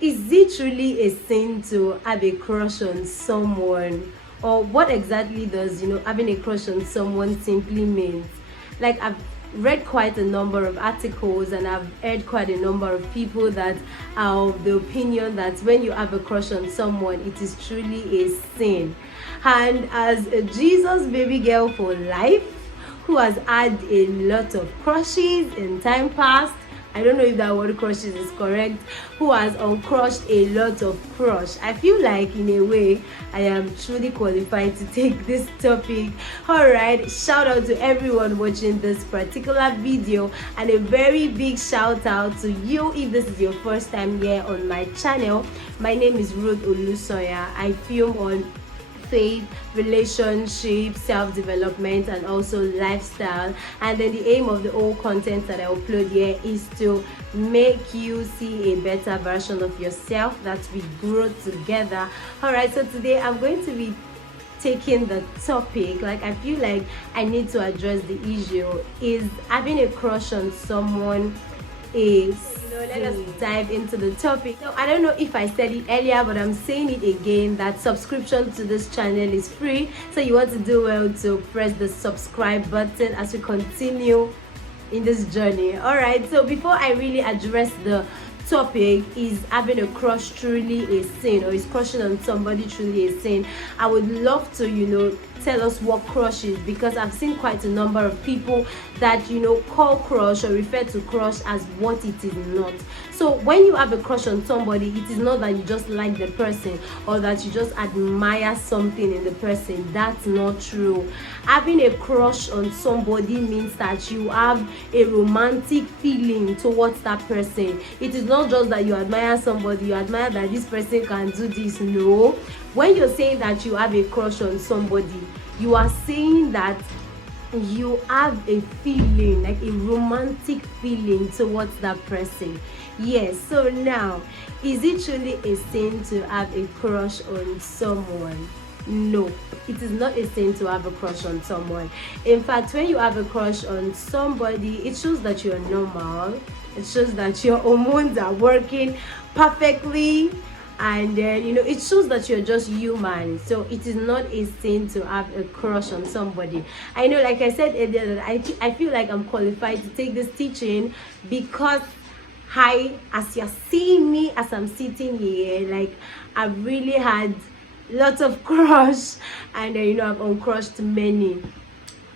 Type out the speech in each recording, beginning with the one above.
Is it really a sin to have a crush on someone? Or what exactly does, having a crush on someone simply means? Like, I've read quite a number of articles and I've heard quite a number of people that are of the opinion that when you have a crush on someone, it is truly a sin. And as a Jesus baby girl for life, who has had a lot of crushes in time past, I don't know if that word crushes is correct, who has uncrushed a lot of crush, I feel like in a way I am truly qualified to take this topic. Alright, shout out to everyone watching this particular video, and a very big shout out to you if this is your first time here on my channel. My name is Ruth Olusoya. I film on faith, relationship, self-development, and also lifestyle. And then the aim of the whole content that I upload here is to make you see a better version of yourself, that we grow together. All right, so today I'm going to be taking the topic, like I feel like I need to address the issue, is having a crush on someone is let us dive into the topic. So I don't know if I said it earlier, but I'm saying it again, that subscription to this channel is free, so you want to do well to press the subscribe button as we continue in this journey. All right, so before I really address the topic, is having a crush truly a sin, or is crushing on somebody truly a sin, I would love to tell us what crush is, because I've seen quite a number of people that call crush or refer to crush as what it is not. So when you have a crush on somebody, it is not that you just like the person or that you just admire something in the person. That's not true. Having a crush on somebody means that you have a romantic feeling towards that person. It is not just that you admire somebody, you admire that this person can do this. No. When you're saying that you have a crush on somebody, you are saying that you have a feeling, like a romantic feeling towards that person. Yes. So now, is it truly a sin to have a crush on someone? No, it is not a sin to have a crush on someone. In fact, when you have a crush on somebody, it shows that you're normal. It shows that your hormones are working perfectly, and then it shows that you're just human. So it is not a sin to have a crush on somebody. I know, like I said earlier, that I feel like I'm qualified to take this teaching, because as you're seeing me as I'm sitting here, like I've really had lots of crush, and I've uncrushed many.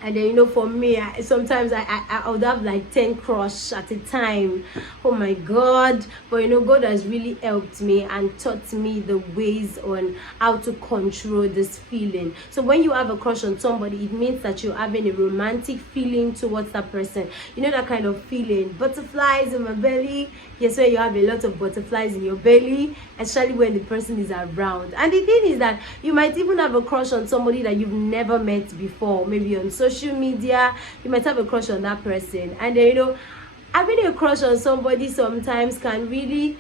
And then for me, sometimes I would have like 10 crush at a time. Oh my God. But God has really helped me and taught me the ways on how to control this feeling. So when you have a crush on somebody, it means that you're having a romantic feeling towards that person. That kind of feeling, butterflies in my belly. Yes, where you have a lot of butterflies in your belly, especially when the person is around. And the thing is that you might even have a crush on somebody that you've never met before, maybe on social media. You might have a crush on that person, and then having a crush on somebody sometimes can really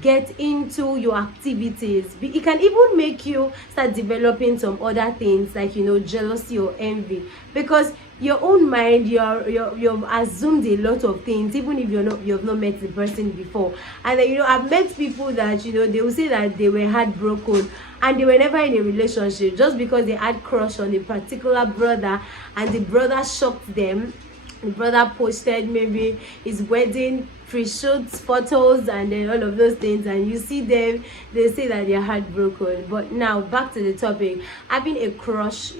get into your activities. It can even make you start developing some other things, like jealousy or envy, because your own mind, you've assumed a lot of things, even if you've not met the person before. And then I've met people that they will say that they were heartbroken and they were never in a relationship, just because they had crush on a particular brother, and the brother shocked them. The brother posted maybe his wedding pre-shoot photos and then all of those things, and you see them, they say that they're heartbroken. But now back to the topic. Having a crush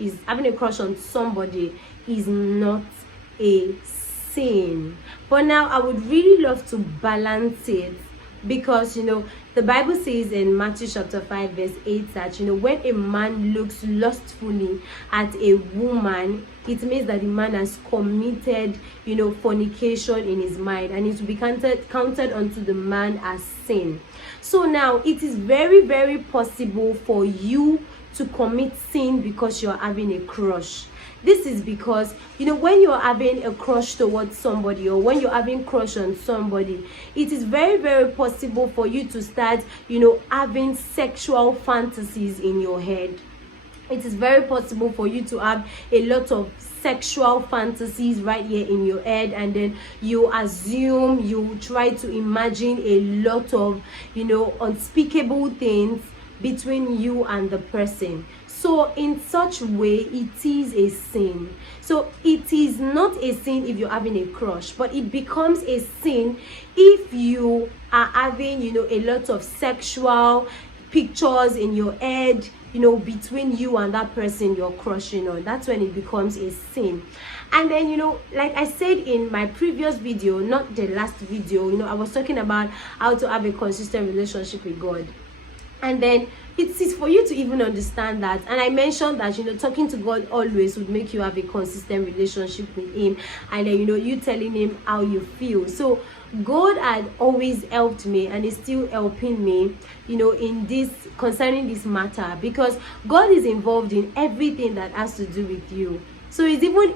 on somebody is not a sin. But now I would really love to balance it, because the Bible says in Matthew chapter 5 verse 8 that when a man looks lustfully at a woman, it means that the man has committed fornication in his mind, and it will be counted unto the man as sin. So now it is very, very possible for you to commit sin because you're having a crush. This is because when you're having a crush towards somebody, or when you're having crush on somebody, it is very, very possible for you to start having sexual fantasies in your head. it is very possible for you to have a lot of sexual fantasies right here in your head, and then you assume, you try to imagine a lot of, you know, unspeakable things between you and the person. So in such way, it is a sin. So it is not a sin if you're having a crush, but it becomes a sin if you are having, you know, a lot of sexual pictures in your head, you know, between you and that person you're crushing on. That's when it becomes a sin. And then, you know, like I said in my previous video, not the last video, you know, I was talking about how to have a consistent relationship with God. And then it is for you to even understand that. And I mentioned that, you know, talking to God always would make you have a consistent relationship with him, and then, you know, you telling him how you feel. So God had always helped me and is still helping me, you know, in this, concerning this matter, because God is involved in everything that has to do with you. So it's even,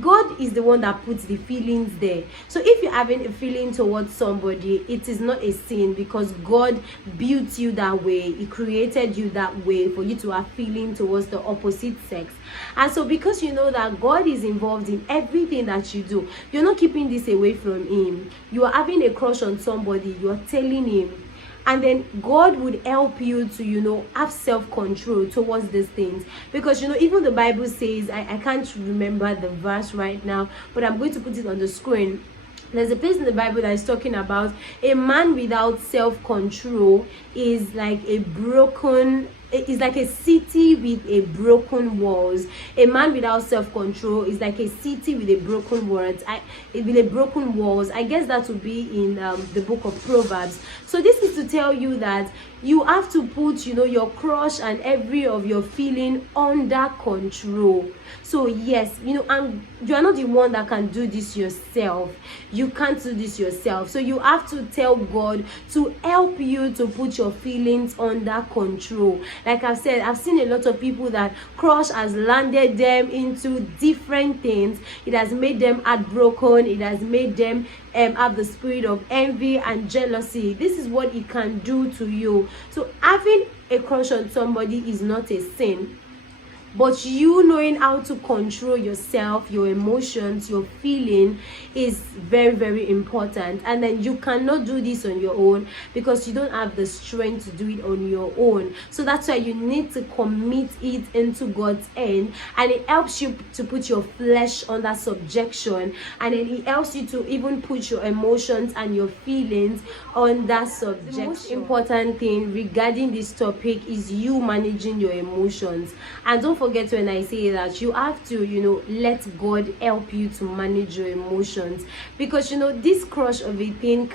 God is the one that puts the feelings there. So if you're having a feeling towards somebody, it is not a sin, because God built you that way. He created you that way for you to have feeling towards the opposite sex. And so because you know that God is involved in everything that you do, you're not keeping this away from him. You are having a crush on somebody, you're telling him. And then God would help you to, you know, have self-control towards these things. Because, you know, even the Bible says, I can't remember the verse right now, but I'm going to put it on the screen. There's a place in the Bible that is talking about a man without self-control is like a broken, it's like a city with a broken walls. A man without self-control is like a city with a broken walls. With a broken walls. I guess that would be in the book of Proverbs. So this is to tell you that you have to put, you know, your crush and every of your feeling under control. So yes, you know, and you are not the one that can do this yourself. You can't do this yourself. So you have to tell God to help you to put your feelings under control. Like I've said, I've seen a lot of people that crush has landed them into different things. It has made them heartbroken. It has made them have the spirit of envy and jealousy. This is what it can do to you. So having a crush on somebody is not a sin. But you knowing how to control yourself, your emotions, your feeling is very, very important. And then you cannot do this on your own because you don't have the strength to do it on your own. So that's why you need to commit it into God's hand. And it helps you to put your flesh under subjection. And then it helps you to even put your emotions and your feelings under subjection. The most important thing regarding this topic is you managing your emotions. And don't forget when I say that, you have to, you know, let God help you to manage your emotions, because you know this crush of a thing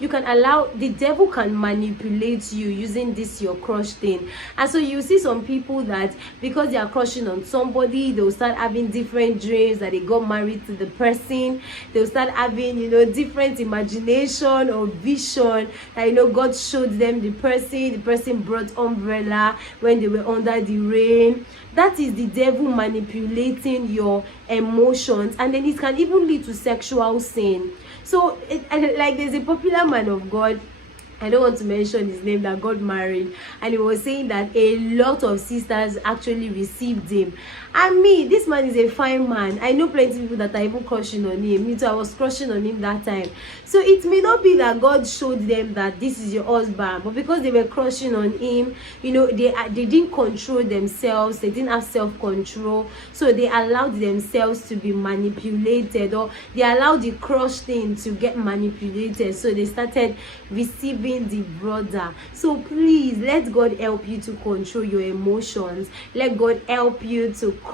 you can allow the devil can manipulate you using this your crush thing. And so you see some people that because they are crushing on somebody, they'll start having different dreams that they got married to the person. They'll start having, you know, different imagination or vision that, you know, God showed them the person brought umbrella when they were under the rain. That is the devil manipulating your emotions, and then it can even lead to sexual sin. So like there's a popular man of God, I don't want to mention his name, that got married, and he was saying that a lot of sisters actually received him. And me, this man is a fine man. I know plenty of people that are even crushing on him. Me too, I was crushing on him that time. So it may not be that God showed them that this is your husband, but because they were crushing on him, you know, they didn't control themselves. They didn't have self-control. So they allowed themselves to be manipulated, or they allowed the crush thing to get manipulated. So they started receiving the brother. So please, let God help you to control your emotions. Let God help you to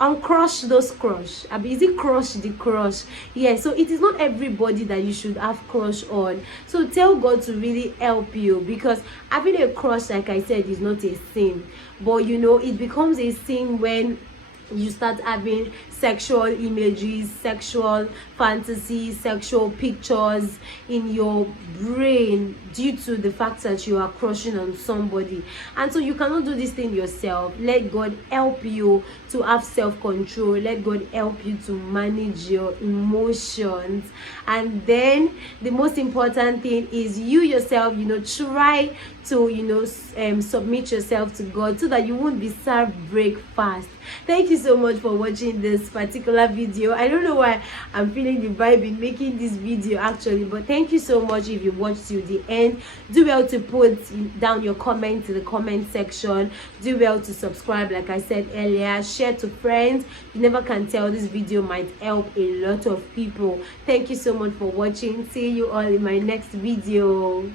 uncrush those crush. Is it crush the crush? Yeah, so it is not everybody that you should have crush on. So tell God to really help you, because having a crush, like I said, is not a sin. But you know, it becomes a sin when you start having sexual images, sexual fantasies, sexual pictures in your brain due to the fact that you are crushing on somebody. And so you cannot do this thing yourself. Let God help you to have self-control. Let God help you to manage your emotions. And then the most important thing is you yourself, try to submit yourself to God so that you won't be served breakfast. Thank you so much for watching this particular video. I don't know why I'm feeling the vibe in making this video actually, but thank you so much if you watched till the end. Do well to put down your comment in the comment section. Do well to subscribe, like I said earlier. Share to friends. You never can tell, this video might help a lot of people. Thank you so much for watching. See you all in my next video.